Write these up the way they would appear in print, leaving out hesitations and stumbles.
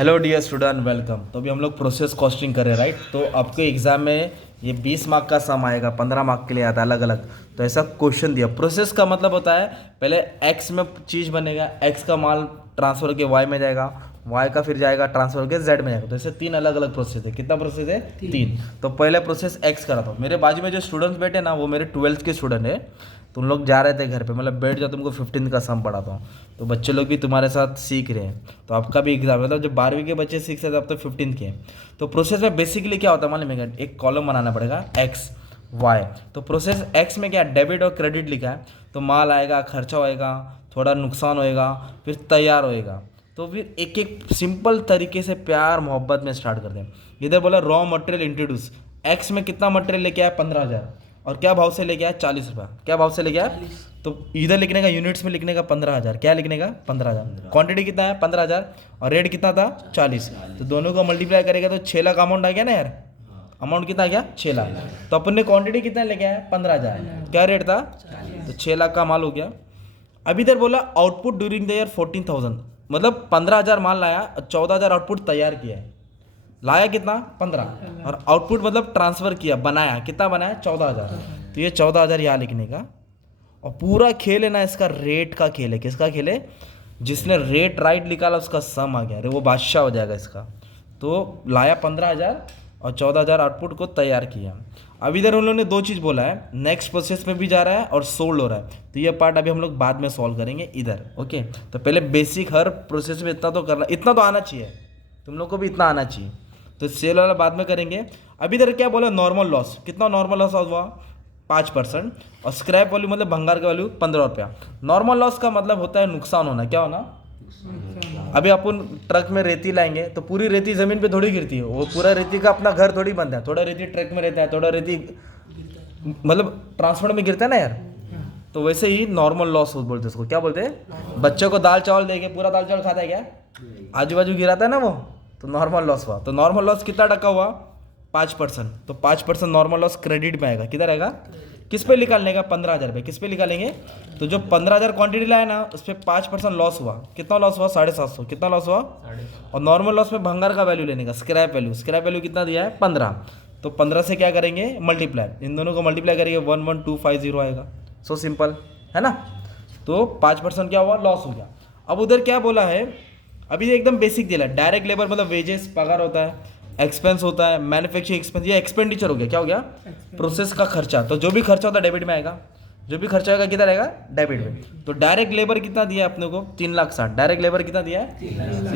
Hello dear student, welcome. तो अभी हम लोग प्रोसेस कॉस्टिंग कर रहे हैं, राइट। तो आपके एग्जाम में ये 20 मार्क का सम आएगा, 15 मार्क के लिए आता है अलग अलग। तो ऐसा क्वेश्चन दिया। प्रोसेस का मतलब होता है पहले एक्स में चीज़ बनेगा, एक्स का माल ट्रांसफर के वाई में जाएगा, वाई का फिर जाएगा ट्रांसफर के जेड में जाएगा। तो ऐसे 3 अलग अलग प्रोसेस है। कितना प्रोसेस है? 3। तो पहले प्रोसेस एक्स करा था। मेरे बाजू में जो स्टूडेंट्स बैठे ना वो मेरे 12th के स्टूडेंट है। तुम लोग जा रहे थे घर पे, मतलब बैठ जाओ, तुमको 15 का सम पढ़ाता हूँ। तो बच्चे लोग भी तुम्हारे साथ सीख रहे हैं। तो आपका भी एग्जाम, मतलब जब 12वीं के बच्चे सीख रहे थे अब तो 15 के हैं। तो प्रोसेस में बेसिकली क्या होता है मालूम है? एक कॉलम बनाना पड़ेगा एक्स वाई। तो प्रोसेस एक्स में क्या डेबिट और क्रेडिट लिखा है। तो माल आएगा, खर्चा होएगा, थोड़ा नुकसान होएगा, फिर तैयार होएगा। तो फिर एक एक सिंपल तरीके से प्यार मोहब्बत में स्टार्ट करते हैं। इधर बोला रॉ मटेरियल इंट्रोड्यूस। एक्स में कितना मटेरियल लेके आया? 15,000। और क्या भाव से लेके आया? 40 रुपये। क्या भाव से लेके आया? तो इधर लिखने का यूनिट्स में लिखने का 15,000। क्या लिखने का? 15,000। क्वांटिटी कितना है? 15,000। और रेट कितना था? 40। तो दोनों को मल्टीप्लाई करेगा तो 6 लाख अमाउंट आ गया ना यार। अमाउंट कितना आ गया? 6 लाख। तो अपन ने क्वांटिटी कितना लेके आया? 15,000। क्या रेट था? तो 6 लाख का माल हो गया। अभी इधर बोला आउटपुट ड्यूरिंग द ईयर 14,000, मतलब 15,000 माल लाया, 14,000 आउटपुट तैयार किया है। लाया कितना? 15। और आउटपुट मतलब ट्रांसफर किया, बनाया कितना? बनाया 14,000। तो ये 14,000 यहाँ लिखने का। और पूरा खेल है ना इसका रेट का खेल है। किसका खेल है? जिसने रेट राइट निकाला उसका सम आ गया, अरे वो बादशाह हो जाएगा इसका। तो लाया 15,000 और 14,000 आउटपुट को तैयार किया। अब इधर उन्होंने दो चीज़ बोला है, नेक्स्ट प्रोसेस में भी जा रहा है और सोल्ड हो रहा है। तो ये पार्ट अभी हम लोग बाद में सॉल्व करेंगे इधर। ओके, तो पहले बेसिक हर प्रोसेस में इतना तो करना, इतना तो आना चाहिए तुम लोग को भी, इतना आना चाहिए। तो सेल वाला बाद में करेंगे। अभी इधर क्या बोला? Normal loss. कितना नॉर्मल लॉस हुआ? 5%। और स्क्रैप वैल्यू मतलब भंगार का वैल्यू 15 रुपया। नॉर्मल लॉस का मतलब होता है नुकसान होना। क्या होना? अभी अपन ट्रक में रेती लाएंगे तो पूरी रेती ज़मीन पे थोड़ी गिरती है, वो पूरा रेती का अपना घर थोड़ी बनता है। थोड़ा रेती ट्रक में रहता है, थोड़ा रेती मतलब ट्रांसपोर्ट में गिरता है ना यार। तो वैसे ही नॉर्मल लॉस बोलते हैं उसको। क्या बोलते हैं? बच्चे को दाल चावल देंगे, पूरा दाल चावल खाता है क्या? आजू बाजू गिराता है ना वो, तो नॉर्मल लॉस हुआ। तो नॉर्मल लॉस कितना टका हुआ? 5%। तो 5% नॉर्मल लॉस क्रेडिट में आएगा। किधर आएगा? किस पे निकालने का? 15,000 रुपये। किस पे निकालेंगे? तो जो 15,000 क्वांटिटी लाया ना उस पर 5% लॉस हुआ। कितना लॉस हुआ? 750। कितना लॉस हुआ? और नॉर्मल लॉस में भंगार का वैल्यू लेने का, स्क्रैप वैल्यू। स्क्रैप वैल्यू कितना दिया है? 15। तो 15 से क्या करेंगे? मल्टीप्लाई। इन दोनों को मल्टीप्लाई करेंगे 11250 आएगा। सो सिंपल है ना। तो 5% क्या हुआ? लॉस हो गया। अब उधर क्या बोला है? अभी एकदम बेसिक दिया है। डायरेक्ट लेबर मतलब वेजेस, पगार होता है, एक्सपेंस होता है, मैन्युफैक्चरिंग एक्सपेंस, ये एक्सपेंडिचर हो गया। क्या हो गया? प्रोसेस का खर्चा। तो जो भी खर्चा होता है डेबिट में आएगा। जो भी खर्चा होगा किधर आएगा? डेबिट में। तो डायरेक्ट लेबर कितना दिया है अपने को? 3,60,000। डायरेक्ट लेबर कितना दिया है?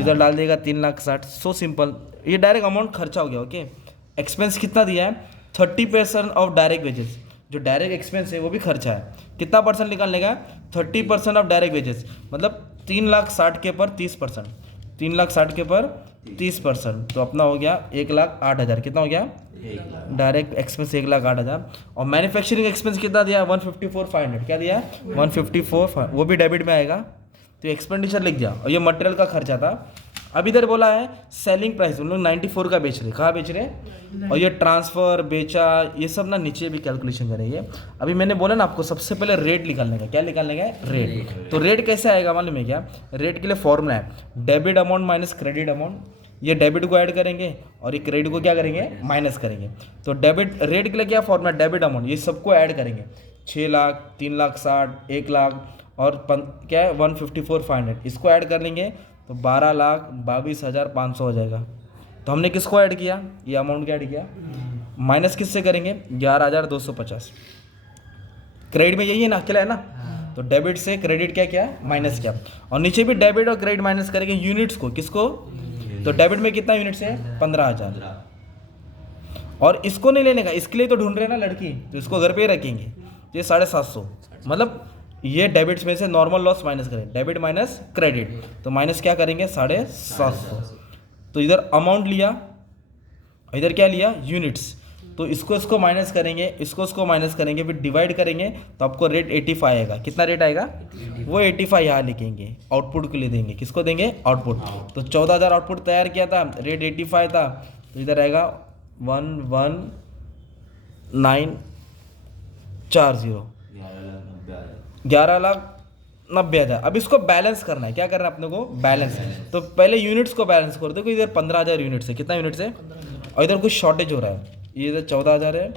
इधर डाल देगा 3,60,000। सो सिंपल, ये डायरेक्ट अमाउंट खर्चा हो गया। ओके, एक्सपेंस कितना दिया है? 30% ऑफ डायरेक्ट वेजेस। जो डायरेक्ट एक्सपेंस है वो भी खर्चा है। कितना परसेंट निकालने का? 30% ऑफ डायरेक्ट वेजेस, मतलब 3,60,000 के पर 30%। 3,60,000 के पर 30%। तो अपना हो गया 1,08,000। कितना हो गया? Direct expense 1,08,000। और मैन्युफैक्चरिंग एक्सपेंस कितना दिया? 154,500। क्या दिया? 154, वो भी डेबिट में आएगा। तो एक्सपेंडिचर लिख दिया। और ये मटेरियल का खर्चा था। अब इधर बोला है सेलिंग प्राइस, उन लोग 94 का बेच रहे। कहाँ बेच रहे? और ये ट्रांसफ़र बेचा, ये सब ना नीचे भी कैलकुलेशन करेंगे। अभी मैंने बोला ना आपको सबसे पहले रेट निकालने का। क्या निकालने का? रेट। तो रेट कैसे आएगा मालूम है क्या? रेट के लिए फॉर्मूला है debit amount minus credit amount. ये डेबिट को ऐड करेंगे और ये क्रेडिट को क्या करेंगे? माइनस करेंगे। तो डेबिट रेट के लिए क्या फॉर्मूला? डेबिट अमाउंट, ये सबको ऐड करेंगे। 6 लाख, 3,60,000, 1 लाख और क्या है 154,500, इसको ऐड कर लेंगे तो 12,22,500 हो जाएगा। तो हमने किसको ऐड किया? ये अमाउंट क्या ऐड किया? माइनस किससे करेंगे? 11,250। क्रेडिट में यही है ना, अकेला है ना। तो डेबिट से क्रेडिट क्या किया? माइनस किया। और नीचे भी डेबिट और क्रेडिट माइनस करेंगे यूनिट्स को। किसको? तो डेबिट में कितना यूनिट्स है? 15,000। और इसको नहीं लेने का, इसके लिए तो ढूंढ रहे हैं ना लड़की, तो इसको घर पे ही रखेंगे। ये 750, मतलब ये डेबिट्स में से नॉर्मल लॉस माइनस करें, डेबिट माइनस क्रेडिट। तो माइनस क्या करेंगे? 750। तो इधर अमाउंट लिया, इधर क्या लिया? यूनिट्स। तो इसको माइनस करेंगे, इसको माइनस करेंगे, फिर डिवाइड करेंगे तो आपको रेट 85 आएगा। कितना रेट आएगा? वो 85 यहाँ लिखेंगे, आउटपुट के लिए देंगे। किसको देंगे? आउटपुट। तो 14,000 आउटपुट तैयार किया था, रेट 85 था, तो इधर आएगा 11,940, 11,90,000 90,000। अब इसको बैलेंस करना है, क्या करना है अपने को, बैलेंस। तो पहले यूनिट्स को बैलेंस कर दो। देखो इधर 15,000 यूनिट्स है, कितना यूनिट्स है, और इधर कुछ शॉर्टेज हो रहा है, ये इधर 14,000 है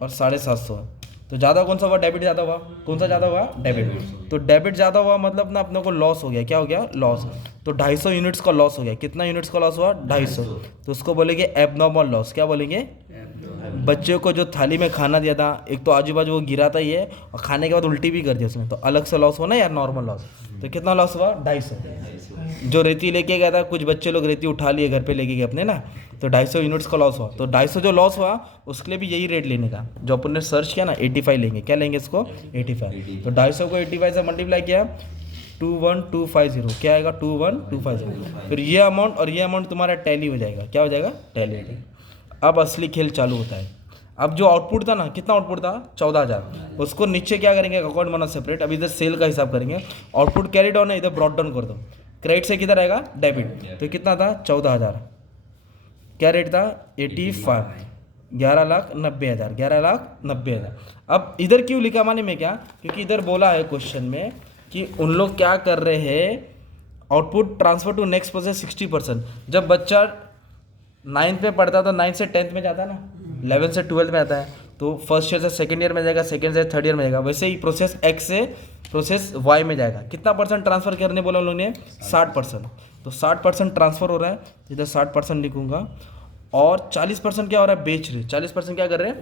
और 750 है। तो ज़्यादा कौन सा हुआ, डेबिट ज़्यादा हुआ, कौन सा ज़्यादा हुआ, डेबिट। तो डेबिट ज़्यादा हुआ मतलब ना अपने को लॉस हो गया, क्या हो गया, लॉस। तो 250 यूनिट्स का लॉस हो गया। कितना यूनिट्स का लॉस हुआ, 250। तो उसको बोलेंगे एबनॉर्मल लॉस। क्या बोलेंगे, बच्चे को जो थाली में खाना दिया था, एक तो आजू बाजू वो गिरा था ये, और खाने के बाद उल्टी भी कर दिया उसने, तो अलग से लॉस हुआ ना यार, नॉर्मल लॉस। तो कितना लॉस हुआ, 250। जो रेती लेके गया था, कुछ बच्चे लोग रेती उठा लिए घर पे लेके गए अपने ना, तो 250 यूनिट्स का लॉस हुआ। तो 250 जो लॉस हुआ उसके लिए भी यही रेट लेने का, जो अपन ने सर्च किया ना, 85 लेंगे। क्या लेंगे इसको, 85। तो 250 को 85 से मल्टीप्लाई किया, 21250। क्या आएगा, 21250। फिर ये अमाउंट और ये अमाउंट तुम्हारा टैली हो जाएगा। क्या हो जाएगा, टैली हो जाएगा। अब असली खेल चालू होता है। अब जो आउटपुट था ना, कितना आउटपुट था, 14,000। उसको नीचे क्या करेंगे, अकाउंट बना सेपरेट। अब इधर सेल का हिसाब करेंगे, आउटपुट कैरी डाउन है, इधर ब्रॉड डाउन कर दो। क्रेडिट से किधर आएगा, डेबिट। तो कितना था, 14,000। क्या रेट था, 85। 11,90,000, 11,90,000। अब इधर क्यों लिखा माने में, क्या, क्योंकि इधर बोला है क्वेश्चन में कि उन लोग क्या कर रहे हैं, output transfer to next process 60%। जब बच्चा 9th में पढ़ता है तो 9th से 10th में जाता है ना, 11th से 12th में आता है, तो फर्स्ट ईयर से सेकंड ईयर में जाएगा, सेकंड से थर्ड ईयर में जाएगा। वैसे ही प्रोसेस एक्स से प्रोसेस वाई में जाएगा। कितना परसेंट ट्रांसफर करने बोला उन्होंने, 60%। तो 60% ट्रांसफर हो रहा है, इधर 60% लिखूंगा। और 40% क्या हो रहा है, बेच रहे। 40% क्या कर रहे हैं,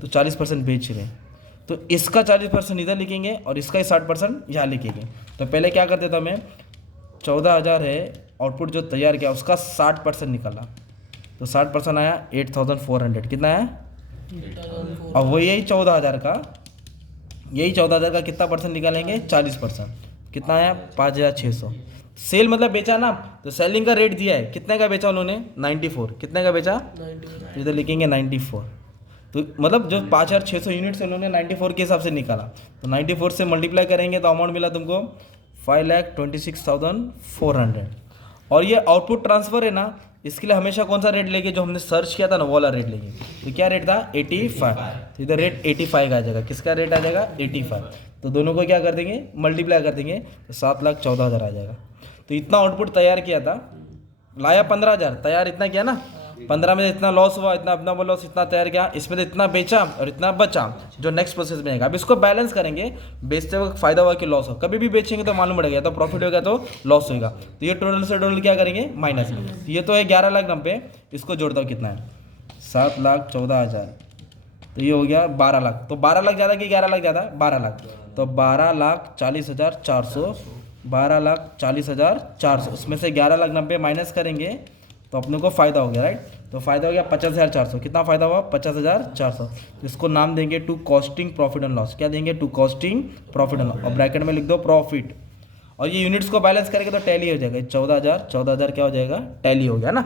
तो 40% बेच रहे हैं। तो इसका 40% इधर लिखेंगे और इसका ही 60% यहाँ लिखेंगे। तो पहले क्या करते थे, मैं 14,000 है आउटपुट जो तैयार किया, उसका 60% निकाला। तो 60% आया 8,400। कितना आया, और वो यही 14,000 का, यही 14,000 का कितना परसेंट निकालेंगे, 40%। कितना आया, 5,600। सेल मतलब बेचा ना, तो सेलिंग का रेट दिया है, कितने का बेचा उन्होंने, 94। कितने का बेचा, तो इधर लिखेंगे 94। तो मतलब जो 5,600 यूनिट से उन्होंने 94 के हिसाब से निकाला, तो 94 से मल्टीप्लाई करेंगे तो अमाउंट मिला तुमको 5,26,400। और ये आउटपुट ट्रांसफर है ना, इसके लिए हमेशा कौन सा रेट लेंगे, जो हमने सर्च किया था ना वो वाला रेट लेंगे। तो क्या रेट था, 85। तो इधर रेट 85 का आ जाएगा। किसका रेट आ जाएगा, 85। तो दोनों को क्या कर देंगे, मल्टीप्लाई कर देंगे, तो 7,14,000 आ जाएगा। तो इतना आउटपुट तैयार किया था, लाया 15,000, तैयार इतना किया ना, 15 में इतना लॉस हुआ, इतना अपना लॉस, इतना तैयार किया, इसमें तो इतना बेचा और इतना बचा, जो नेक्स्ट प्रोसेस में आएगा। अब इसको बैलेंस करेंगे, बेचते वक्त फायदा हुआ कि लॉस हो। कभी भी बेचेंगे तो मालूम पड़ेगा, तो प्रॉफिट होगा तो लॉस होगा। तो ये टोटल से टोटल क्या करेंगे, माइनस। तो ये तो है 11,90,000, इसको जोड़ता हूँ, कितना है, 7,14,000। तो ये हो गया 12 लाख। तो 12 लाख ज़्यादा कि 11 लाख ज़्यादा, 12 लाख। तो 12,40,400, 12,40,400। उसमें से 11,90,000 माइनस करेंगे तो अपने को फ़ायदा हो गया, राइट। तो फ़ायदा हो गया 50,400। कितना फ़ायदा हुआ, 50,400। इसको नाम देंगे to costing profit and loss. क्या देंगे, to costing profit and loss, और ब्रैकेट में लिख दो प्रॉफिट। और ये यूनिट्स को बैलेंस करेंगे तो टैली हो जाएगा। 14,000 क्या हो जाएगा, टैली हो गया ना।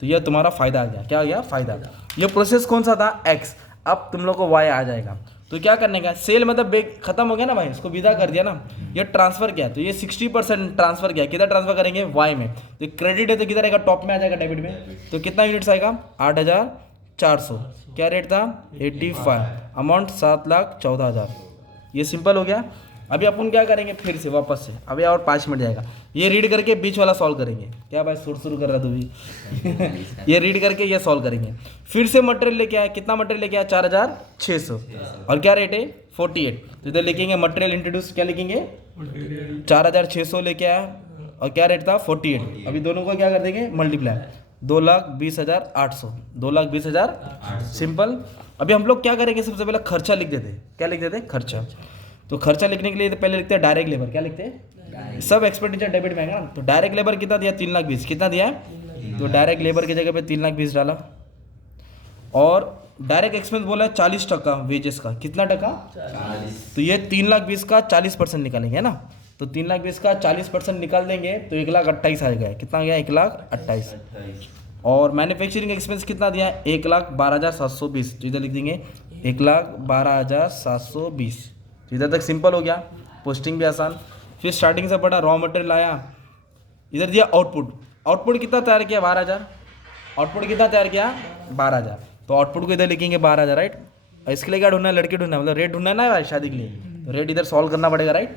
तो ये तुम्हारा फ़ायदा आ गया। क्या हो गया, फ़ायदा। ये प्रोसेस कौन सा था, एक्स। अब तुम लोग को वाई आ जाएगा। तो क्या करने का, सेल मतलब बेग खत्म हो गया ना भाई, इसको विदा कर दिया ना, ये ट्रांसफर किया, तो ये 60% ट्रांसफर किया, किधर ट्रांसफर करेंगे, वाई में। तो क्रेडिट है तो किधर आएगा, टॉप में आ जाएगा, डेबिट में। तो कितना यूनिट्स आएगा, 8,400। क्या रेट था, 85। अमाउंट 7,14,000। ये सिंपल हो गया। अभी अपन क्या करेंगे, फिर से वापस से, अभी और 5 मिनट जाएगा। ये रीड करके बीच वाला सॉल्व करेंगे। क्या भाई शुरू कर रहा तू भी ये रीड करके ये सॉल्व करेंगे। फिर से मटेरियल लेके आया, कितना मटेरियल लेके आया, 4,600। और क्या रेट है, 48। तो इधर लिखेंगे मटेरियल इंट्रोड्यूस, क्या लिखेंगे, 4,600 लेके आया, और क्या रेट था, 48। अभी दोनों को क्या कर देंगे, मल्टीप्लाई, 2,20,800, 2,20,000। सिंपल। अभी हम लोग क्या करेंगे, सबसे पहले खर्चा लिख देते। क्या लिख देते, खर्चा। तो खर्चा लिखने के लिए तो पहले लिखते हैं डायरेक्ट लेबर। क्या लिखते हैं, सब एक्सपेंडिचर डेबिट में आएगा ना। तो डायरेक्ट लेबर कितना दिया, 3,20,000। कितना दिया है, तो डायरेक्ट लेबर की जगह पे 3,20,000 डाला। और डायरेक्ट एक्सपेंस बोला है 40% वेजेस का। कितना टका, 40। तो ये 3,20,000 का 40% निकालेंगे ना। तो 3,20,000 का 40% निकाल देंगे तो 1,28,000 आ गया। कितना गया, 1,28,000। और मैन्युफैक्चरिंग एक्सपेंस कितना दिया है, 1,12,720। तो इधर लिख देंगे 1,12,720। तो इधर तक सिंपल हो गया, पोस्टिंग भी आसान। फिर स्टार्टिंग से पढ़ा, रॉ मटेरियल आया, इधर दिया आउटपुट। आउटपुट कितना तैयार किया, 12,000। आउटपुट कितना तैयार किया, 12,000। तो आउटपुट को इधर लिखेंगे 12,000, राइट। इसके लिए क्या ढूंढना है, लड़के ढूंढना है, मतलब रेट ढूंढना है ना भाई शादी के लिए। तो रेट इधर सॉल्व करना पड़ेगा, राइट।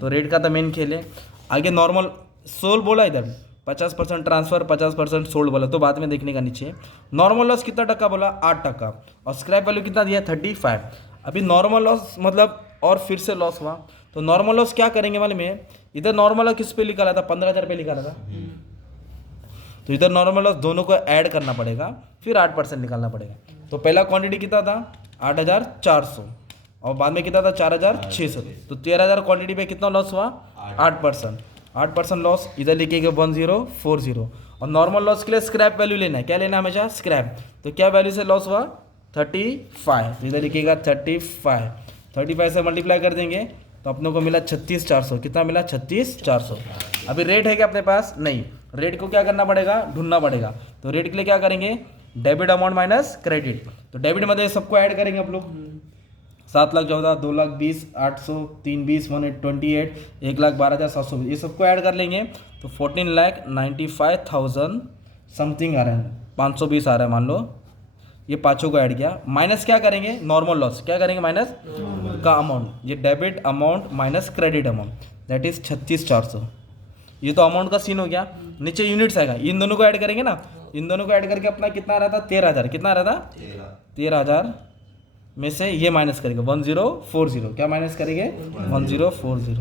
तो रेट का तो मेन खेल है। आगे नॉर्मल सोल्ड बोला, इधर 50% ट्रांसफ़र 50% सोल्ड बोला, तो बाद में देखने का नीचे। नॉर्मल लॉस कितना टक्का बोला, 8%, और स्क्रैप वैल्यू कितना दिया, 35। अभी नॉर्मल लॉस मतलब और फिर से लॉस हुआ, तो नॉर्मल लॉस क्या करेंगे मालूम है, इधर नॉर्मल लॉस किस पे लिखा था, 15,000 पे लिखा था, तो इधर नॉर्मल लॉस दोनों को ऐड करना पड़ेगा, फिर 8% निकालना पड़ेगा। तो पहला क्वांटिटी कितना था, 8,400, और बाद में कितना था, 4,600, तो 13,000 क्वांटिटी पे कितना लॉस हुआ, 8%। 8% लॉस, इधर लिखिएगा 1040, और नॉर्मल लॉस के लिए स्क्रैप वैल्यू लेना है, क्या लेना है हमेशा, स्क्रैप। तो क्या वैल्यू से लॉस हुआ, 35, तो इधर लिखिएगा 35 से मल्टीप्लाई कर देंगे तो अपने को मिला 36,400। कितना मिला, 36,400। अभी रेट है क्या अपने पास, नहीं, रेट को क्या करना पड़ेगा, ढूंढना पड़ेगा। तो रेट के लिए क्या करेंगे, डेबिट अमाउंट माइनस क्रेडिट। तो डेबिट में सबको ऐड करेंगे आप लोग, 7,14,000, 2,20,000, 800, 3,20,000, 128, 1,12,720, ये सबको ऐड कर लेंगे तो 14,95,000 समथिंग आ रहा है, 520 आ रहा है मान लो, ये पाँचों को ऐड किया। माइनस क्या करेंगे, नॉर्मल लॉस, क्या करेंगे, माइनस का अमाउंट, ये debit amount minus credit amount, that is 36,400। ये तो अमाउंट का सीन हो गया। नीचे यूनिट्स आएगा, इन दोनों को ऐड करेंगे ना, इन दोनों को ऐड करके अपना कितना आ रहा था, 13,000, कितना आ रहा था, 13,000 में से ये माइनस करेंगे 1040, क्या माइनस करेंगे, 1040,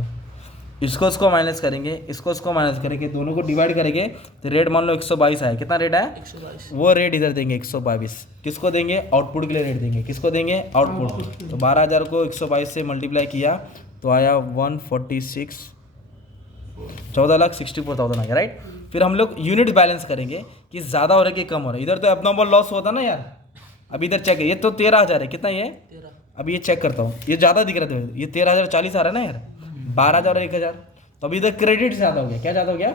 इसको माइनस करेंगे, इसको माइनस करेंगे, दोनों को डिवाइड करेंगे तो रेट मान लो 122 आया। कितना रेट है, 122, वो रेट इधर देंगे 122, किसको देंगे, आउटपुट के लिए रेट देंगे, किसको देंगे, आउटपुट। तो 12,000 को 122 से मल्टीप्लाई किया तो आया 146, 14,64,000 आ गया, राइट। फिर हम लोग यूनिट बैलेंस करेंगे कि ज़्यादा हो रहा है कि कम हो रहा है। इधर तो एबनॉर्मल लॉस होता ना यार, अब इधर चेक है, ये तो 13,000 है, कितना ये, अभी ये चेक करता हूँ, ये ज़्यादा दिख रहा था, ये 13,040 आ रहा है ना यार, 12,000 और 1,000, तो अभी इधर क्रेडिट ज़्यादा हो गया, क्या ज़्यादा हो गया,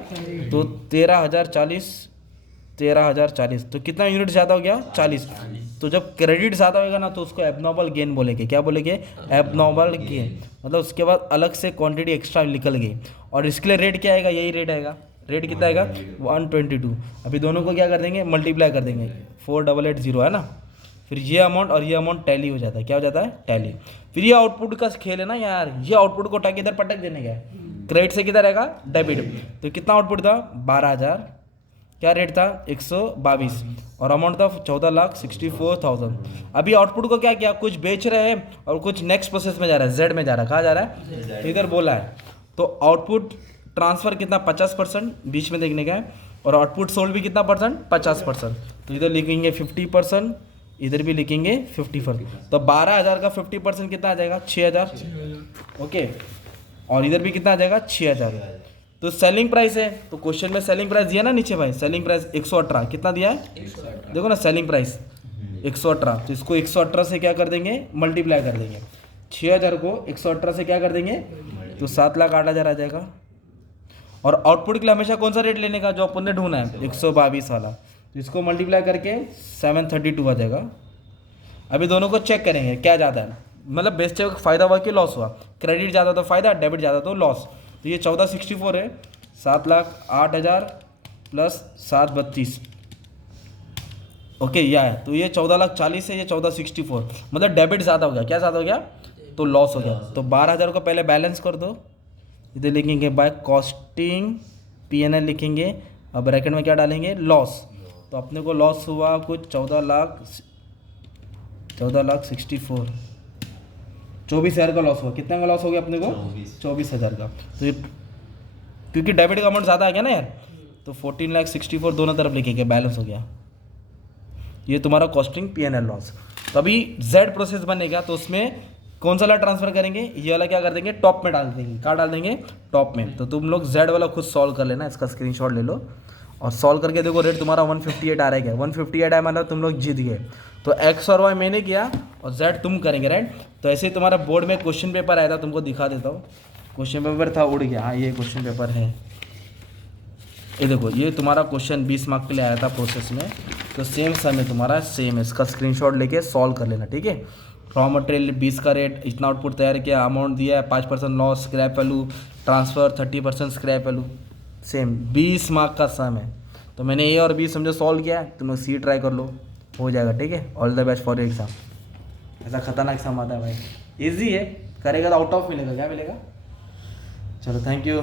तो 13,040, तो कितना यूनिट ज़्यादा हो गया, 40। तो जब क्रेडिट ज़्यादा होगा ना तो उसको एबनॉर्मल गेन बोलेंगे, क्या बोलेंगे, एबनॉर्मल गेन, मतलब उसके बाद अलग से क्वांटिटी एक्स्ट्रा निकल गई। और इसके लिए रेट क्या आएगा, यही रेट आएगा, रेट कितना आएगा, 122। अभी दोनों को क्या कर देंगे, मल्टीप्लाई कर देंगे, 4880 है ना, फिर ये अमाउंट और ये अमाउंट टैली हो जाता है, क्या हो जाता है, टैली। फिर ये आउटपुट का खेल है ना यार, ये आउटपुट को उठा के इधर पटक देने का है, क्रेडिट से किधर रहेगा, डेबिट। तो कितना आउटपुट था, 12,000, क्या रेट था, 122, और अमाउंट था 14,64,000। अभी आउटपुट को क्या किया, कुछ बेच रहे हैं और कुछ नेक्स्ट प्रोसेस में जा रहा है, जेड में जा रहा है, कहाँ जा रहा है, तो इधर बोला है। तो आउटपुट ट्रांसफ़र कितना, 50% बीच में देखने का है, और आउटपुट सोल्ड भी कितना परसेंट, 50%। तो इधर लिखेंगे 50%, इधर भी लिखेंगे 50%। तो 12,000 का 50% कितना आ जाएगा, 6,000, ओके, और इधर भी कितना आ जाएगा, 6,000। तो सेलिंग प्राइस है, तो क्वेश्चन में सेलिंग प्राइस दिया ना नीचे भाई, सेलिंग प्राइस 118, कितना दिया है, देखो ना सेलिंग प्राइस 118, तो इसको 118 से क्या कर देंगे, मल्टीप्लाई कर देंगे, 6,000 को 118 से क्या कर देंगे, तो 7,08,000 आ जाएगा। और आउटपुट के लिए हमेशा कौन सा रेट लेने का, जो अपन ने ढूंढना है, 122 वाला, तो इसको मल्टीप्लाई करके 732 आ जाएगा। अभी दोनों को चेक करेंगे क्या ज़्यादा है, मतलब बेस्ट है, फ़ायदा हुआ कि लॉस हुआ, क्रेडिट ज़्यादा तो फ़ायदा, डेबिट ज़्यादा तो लॉस। तो ये 1464 है, 7,08,000 प्लस 732, ओके यह है, तो ये 14,40,000 है, ये 1464, मतलब डेबिट ज़्यादा हो गया, क्या ज़्यादा हो गया, तो लॉस हो गया। तो 12,000 को पहले बैलेंस कर दो, इधर लिखेंगे बाय कॉस्टिंग P&L लिखेंगे, अब ब्रैकेट में क्या डालेंगे, लॉस। तो अपने को लॉस हुआ कुछ 14,64, 24,000 का लॉस हुआ। कितने का लॉस हो गया अपने को, 24,000 का। तो ये क्योंकि डेबिट का अमाउंट ज़्यादा आ गया ना यार, तो 14,64 दोनों तरफ लिखेंगे, बैलेंस हो गया। ये तुम्हारा कॉस्टिंग P&L लॉस। तो अभी जेड प्रोसेस बनेगा, तो उसमें कौन सा वाला ट्रांसफर करेंगे, ये वाला क्या कर देंगे, टॉप में डाल देंगे, कहाँ डाल देंगे, टॉप में। तो तुम लोग जेड वाला खुद सॉल्व कर लेना, इसका स्क्रीनशॉट ले लो और सॉल्व करके देखो, रेट तुम्हारा 158 आ रहा है क्या, 158 है, मतलब तुम लोग जीत गए। तो एक्स और वाई मैंने किया और जेड तुम करेंगे, राइट। तो ऐसे ही तुम्हारा बोर्ड में क्वेश्चन पेपर आया था, तुमको दिखा देता हूँ। क्वेश्चन पेपर था, उड़ गया, हाँ ये क्वेश्चन पेपर है, ये देखो, ये तुम्हारा क्वेश्चन 20 मार्क के लिए आया था प्रोसेस में। तो सेम सम है तुम्हारा, सेम है, इसका स्क्रीनशॉट लेके सॉल्व कर लेना, ठीक है। रॉ मटेरियल 20 का रेट, इतना आउटपुट तैयार किया, अमाउंट दिया है 5% loss, scrap value transfer 30% scrap value, same 20 mark का सम है। तो मैंने ए और बी समझो सॉल्व किया है, तुम लोग सी ट्राई कर लो, हो जाएगा, ठीक है। All the best for your exam. ऐसा खतरनाक एग्जाम आता है भाई, इजी है, करेगा तो आउट ऑफ मिलेगा, क्या मिलेगा, चलो थैंक यू।